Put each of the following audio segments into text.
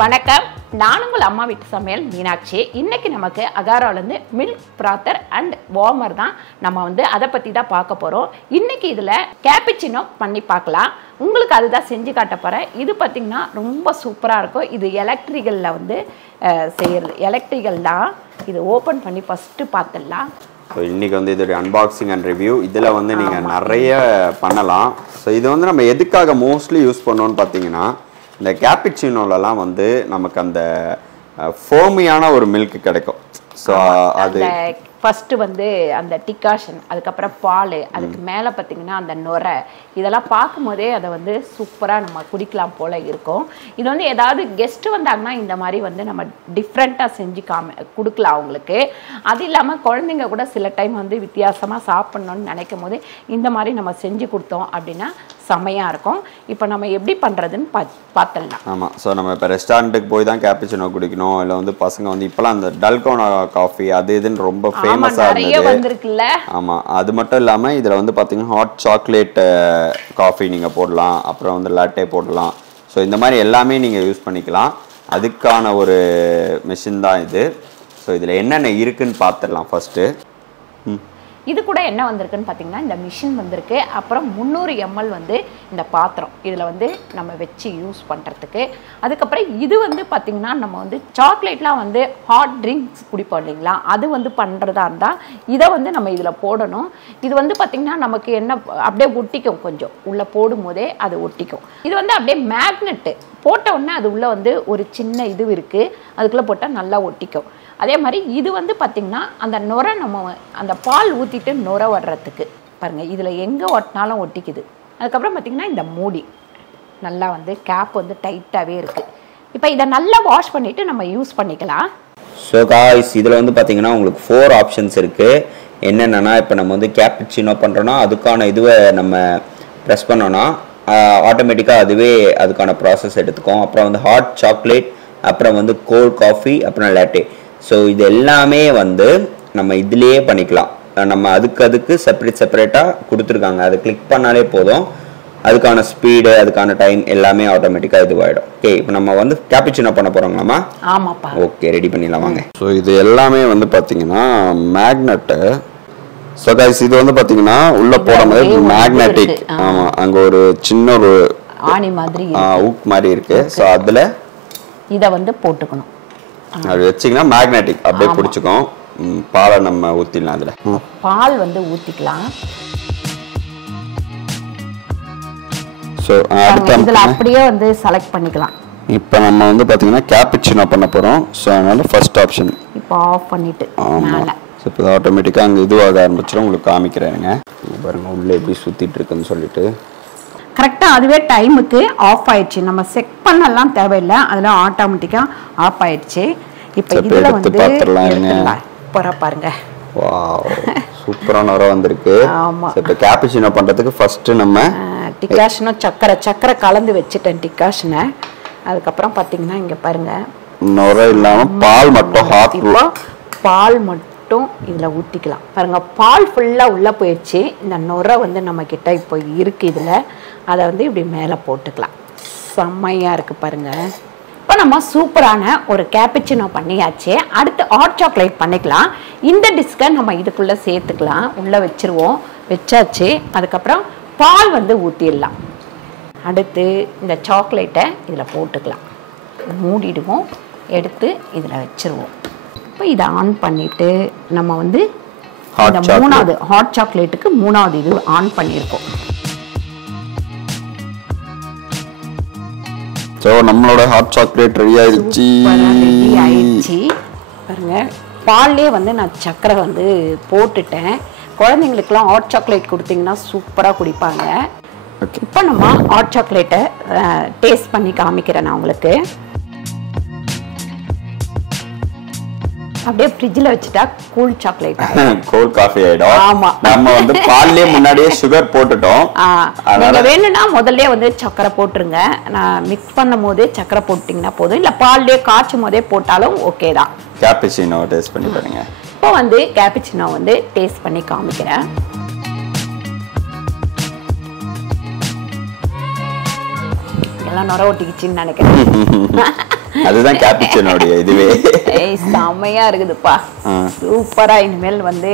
வணக்கம், நான் உங்கள் அம்மா வீட்டு சமையல் மீனாட்சி. இன்னைக்கு நமக்கு அகாரோலேருந்து மில்க் ஃப்ராத்தர் அண்ட் வார்மர் தான் நம்ம அதை பற்றி தான் பார்க்க போகிறோம். இன்னைக்கு இதில் கேப்புச்சினோ பண்ணி பார்க்கலாம். உங்களுக்கு அதுதான் செஞ்சு காட்ட போகிறேன். இது பார்த்திங்கன்னா ரொம்ப சூப்பராக இருக்கும். இது எலக்ட்ரிக்கலில் செய்கிறது. எலக்ட்ரிக்கல் தான். இது ஓப்பன் பண்ணி ஃபஸ்ட்டு பார்த்துடலாம். ஸோ இன்றைக்கி இதோடைய அன்பாக்சிங் அண்ட் ரிவ்யூ இதில் நீங்கள் நிறைய பண்ணலாம். ஸோ இது நம்ம எதுக்காக மோஸ்ட்லி யூஸ் பண்ணோன்னு பார்த்தீங்கன்னா, இந்த கேப்புச்சினோலலாம் நமக்கு அந்த ஃபோமியான ஒரு மில்க் கிடைக்கும். ஸோ அது ஃபஸ்ட்டு அந்த டிகாஷன், அதுக்கப்புறம் பால், அதுக்கு மேலே பார்த்திங்கன்னா அந்த நுரை, இதெல்லாம் பார்க்கும்போதே அதை சூப்பராக நம்ம குடிக்கலாம் போல் இருக்கும். இது ஏதாவது கெஸ்ட்டு வந்தாங்கன்னா இந்த மாதிரி நம்ம டிஃப்ரெண்ட்டாக செஞ்சு கொடுக்கலாம் அவங்களுக்கு. அது இல்லாமல் குழந்தைங்க கூட சில டைம் வித்தியாசமாக சாப்பிட்ணுன்னு நினைக்கும் போது இந்த மாதிரி நம்ம செஞ்சு கொடுத்தோம் அப்படின்னா செமையாக இருக்கும். இப்போ நம்ம எப்படி பண்ணுறதுன்னு பார்த்துடலாம். ஆமாம். ஸோ நம்ம இப்போ ரெஸ்டாரண்ட்டுக்கு போய் தான் கேப்புச்சினோ குடிக்கணும், இல்லை பசங்க இப்போலாம் அந்த டல்கோனா காஃபி அது இதுன்னு ரொம்ப ஃபேமஸாக இருந்துருக்குல்ல. ஆமாம். அது மட்டும் இல்லாமல் இதில் பார்த்தீங்கன்னா ஹாட் சாக்லேட் காஃபி நீங்கள் போடலாம், அப்புறம் லாட்டே போடலாம். ஸோ இந்த மாதிரி எல்லாமே நீங்கள் யூஸ் பண்ணிக்கலாம். அதுக்கான ஒரு மெஷின் தான் இது. ஸோ இதில் என்னென்ன இருக்குன்னு பார்த்துடலாம் ஃபஸ்ட்டு. இது கூட என்ன வந்திருக்குன்னு பார்த்தீங்கன்னா, இந்த மிஷின் வந்திருக்கு. அப்புறம் 300 ml இந்த பாத்திரம் இதில் நம்ம வச்சு யூஸ் பண்ணுறதுக்கு. அதுக்கப்புறம் இது பார்த்திங்கன்னா நம்ம சாக்லேட்லாம் ஹாட் ட்ரிங்க்ஸ் குடிப்போம் இல்லைங்களா, அது பண்ணுறதா இருந்தால் இதை நம்ம இதில் போடணும். இது பார்த்திங்கன்னா நமக்கு என்ன அப்படியே ஒட்டிக்கும், கொஞ்சம் உள்ளே போடும் போதே அது ஒட்டிக்கும். இது அப்படியே மேக்னெட்டு போட்ட உடனே அது உள்ளே ஒரு சின்ன இது இருக்குது, அதுக்குள்ளே போட்டால் நல்லா ஒட்டிக்கும். அதே மாதிரி இது பார்த்திங்கன்னா அந்த நுரை நம்ம அந்த பால் ஊற்றிட்டு நுரை வர்றதுக்கு பாருங்கள், இதில் எங்கே ஒட்டினாலும் ஒட்டிக்குது. அதுக்கப்புறம் பார்த்திங்கன்னா இந்த மூடி நல்லா கேப் டைட்டாகவே இருக்குது. இப்போ இதை நல்லா வாஷ் பண்ணிவிட்டு நம்ம யூஸ் பண்ணிக்கலாம். ஸோ காய்ஸ், இதில் பார்த்திங்கன்னா உங்களுக்கு 4 ஆப்ஷன்ஸ் இருக்குது. என்னென்னா, இப்போ நம்ம கேப்புச்சினோ பண்ணுறோன்னா அதுக்கான இதுவை நம்ம ப்ரெஸ் பண்ணோன்னா ஆட்டோமேட்டிக்காக அதுவே அதுக்கான ப்ராசஸ் எடுத்துக்கும். அப்புறம் ஹாட் சாக்லேட், அப்புறம் கோல்ட் காஃபி, அப்புறம் லாட்டே. ஸோ இது எல்லாமே நம்ம இதுலேயே பண்ணிக்கலாம். நம்ம அதுக்கு செப்பரேட்டாக கொடுத்துருக்காங்க. அதை கிளிக் பண்ணாலே போதும், அதுக்கான ஸ்பீடு, அதுக்கான டைம் எல்லாமே ஆட்டோமேட்டிக்காக இதுவாகிடும். ஓகே, இப்போ நம்ம கேப்புச்சினோ பண்ண போகிறோங்களாம்மா? ஆமாப்பா. ஓகே, ரெடி பண்ணிடலாம் வாங்க. ஸோ இது எல்லாமே பார்த்தீங்கன்னா மேக்னெட்டு. ஸோ கைஸ், இது பார்த்தீங்கன்னா உள்ளே போடும்போது மேக்னெட்டிக். ஆமாம், அங்கே ஒரு சின்ன ஒரு ஆணி மாதிரி ஊக் மாதிரி இருக்கு. ஸோ அதில் இதை போட்டுக்கணும். அது வச்சிங்கன்னா மேக்னெட்டிக் அப்படியே பிடிச்சிக்கும். பாலை நம்ம ஊற்றிடலாம். அதில் பால் ஊற்றிக்கலாம். ஸோ இதில் அப்படியே செலக்ட் பண்ணிக்கலாம். இப்போ நம்ம பார்த்தீங்கன்னா கேப்புச்சினோ பண்ண போகிறோம். ஸோ அதனால ஃபர்ஸ்ட் ஆப்ஷன் இப்போ ஆஃப் பண்ணிட்டு மேலே. ஸோ இப்போ ஆட்டோமேட்டிக்காக அங்கே இதுவாக ஆரம்பிச்சிடும். உங்களுக்கு காமிக்கிறேங்க பாருங்கள் உள்ளே எப்படி சுற்றிட்டு இருக்குன்னு சொல்லிட்டு. கரெக்டாக அதுவே டைமுக்கு ஆஃப் ஆயிடுச்சு. நம்ம செக் பண்ணலாம் தேவையில்லை, அதில் ஆட்டோமேட்டிக்காக ஆஃப் ஆயிடுச்சு. இப்போ இதில் சூப்பராக பாருங்க. வாவ், சூப்பரான வர வந்திருக்கு. ஆமாம். இப்போ கேப்புச்சினோ பண்ணுறதுக்கு ஃபஸ்ட்டு நம்ம டிகாஷனோ சக்கரை கலந்து வச்சுட்டேன் டிகாஷனை. அதுக்கப்புறம் பார்த்தீங்கன்னா இங்கே பாருங்கள், நுரை இல்லாமல் பால் மட்டும் ஹாட். பால் மட்டும் இதில் ஊற்றிக்கலாம். பாருங்கள், பால் ஃபுல்லாக உள்ளே போயிடுச்சு. இந்த நுரை நம்ம கிட்ட இப்போ இருக்குது. இதில் அதை இப்படி மேலே போட்டுக்கலாம். செம்மையாக இருக்குது பாருங்கள். இப்போ நம்ம சூப்பரான ஒரு கேப்புச்சினோ பண்ணியாச்சு. அடுத்து ஹாட் சாக்லேட் பண்ணிக்கலாம். இந்த டிஸ்கை நம்ம இதுக்குள்ளே சேர்த்துக்கலாம். உள்ளே வச்சுருவோம். வச்சாச்சு. அதுக்கப்புறம் பால் ஊற்றிடலாம். அடுத்து இந்த சாக்லேட்டை இதில் போட்டுக்கலாம். மூடிடுவோம். எடுத்து இதில் வச்சுருவோம். இப்போ இதை ஆன் பண்ணிவிட்டு நம்ம இந்த 3வது ஹாட் சாக்லேட்டுக்கு 3வது இது ஆன் பண்ணியிருக்கோம். ஸோ நம்மளோட ஹாட் சாக்லேட் ரெடி ஆயிடுச்சு. பாருங்க, பால்லே நான் சக்கரை போட்டுட்டேன். குழந்தைங்களுக்குலாம் ஹாட் சாக்லேட் கொடுத்தீங்கன்னா சூப்பராக குடிப்பாங்க. இப்போ நம்ம ஹாட் சாக்லேட்டை டேஸ்ட் பண்ணி காமிக்கிறேன் நான் உங்களுக்கு. அப்படியே ஃப்ரிட்ஜில் வச்சுட்டா கூல் சாக்லேட் கூல் காஃபி ஆயிடும். ஆமா, நம்ம பால்லே முன்னாடியே சுகர் போட்டுட்டோம். நீங்க வேணும்னா முதல்ல சக்கரை போட்டுருங்க. நான் மிக்ஸ் பண்ணும் போதே சக்கரை போட்டிங்கன்னா போதும், இல்லை பால்லே காய்ச்சும் போதே போட்டாலும் ஓகே தான். கேப்புச்சினோ டேஸ்ட் பண்ணி பாருங்க. இப்போ கேப்புச்சினோ டேஸ்ட் பண்ணி காமிக்கிறேன். எல்லாம் நுர ஒட்டிக்கிச்சின்னு நினைக்கிறேன். அதுதான் கேப்சினோடைய இதுவே. செமையா இருக்குதுப்பா, சூப்பரா. இனிமேல் வந்து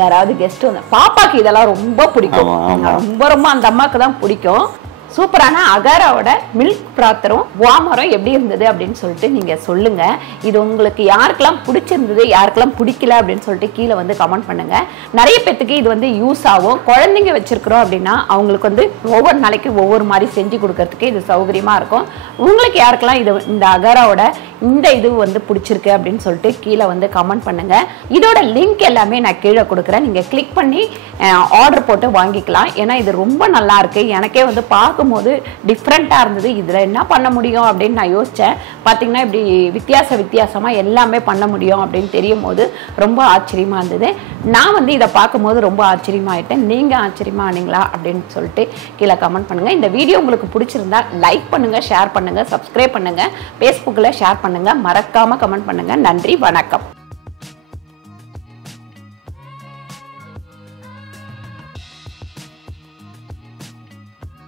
யாராவது கெஸ்ட் வந்து, பாப்பாக்கு இதெல்லாம் ரொம்ப பிடிக்கும், ரொம்ப ரொம்ப அந்த அம்மாக்கு தான் பிடிக்கும். சூப்பரான அகாராவோட மில்க் ஃப்ராத்தரும் வார்மரும் எப்படி இருந்தது அப்படின்னு சொல்லிட்டு நீங்க சொல்லுங்க. இது உங்களுக்கு யாருக்கெல்லாம் பிடிச்சிருந்தது, யாருக்கெல்லாம் பிடிக்கல அப்படின்னு சொல்லிட்டு கீழே வந்து கமெண்ட் பண்ணுங்க. நிறைய பேத்துக்கு இது வந்து யூஸ் ஆகும். குழந்தைங்க வச்சிருக்கிறோம் அப்படின்னா அவங்களுக்கு வந்து ஒவ்வொரு நாளைக்கு ஒவ்வொரு மாதிரி செஞ்சு கொடுக்கறதுக்கு இது சௌகரியமா இருக்கும். உங்களுக்கு யாருக்கெல்லாம் இது இந்த அகாராவோட இந்த இது வந்து பிடிச்சிருக்கு அப்படின்னு சொல்லிட்டு கீழே வந்து கமெண்ட் பண்ணுங்க. இதோட லிங்க் எல்லாமே நான் கீழே கொடுக்குறேன், நீங்க கிளிக் பண்ணி ஆர்டர் போட்டு வாங்கிக்கலாம். ஏன்னா இது ரொம்ப நல்லா இருக்கு. எனக்கே வந்து பார்க்கும்போது டிஃப்ரெண்ட்டாக இருந்தது. இதில் என்ன பண்ண முடியும் அப்படின்னு நான் யோசித்தேன். பார்த்தீங்கன்னா இப்படி வித்தியாசமாக எல்லாமே பண்ண முடியும் அப்படின்னு தெரியும் போது ரொம்ப ஆச்சரியமாக இருந்தது. நான் வந்து இதை பார்க்கும்போது ரொம்ப ஆச்சரியமாயிட்டேன். நீங்கள் ஆச்சரியமானீங்களா அப்படின்னு சொல்லிட்டு கீழே கமெண்ட் பண்ணுங்கள். இந்த வீடியோ உங்களுக்கு பிடிச்சிருந்தா லைக் பண்ணுங்கள், ஷேர் பண்ணுங்கள், சப்ஸ்கிரைப் பண்ணுங்கள், ஃபேஸ்புக்கில் ஷேர் பண்ணுங்கள், மறக்காமல் கமெண்ட் பண்ணுங்கள். நன்றி, வணக்கம்.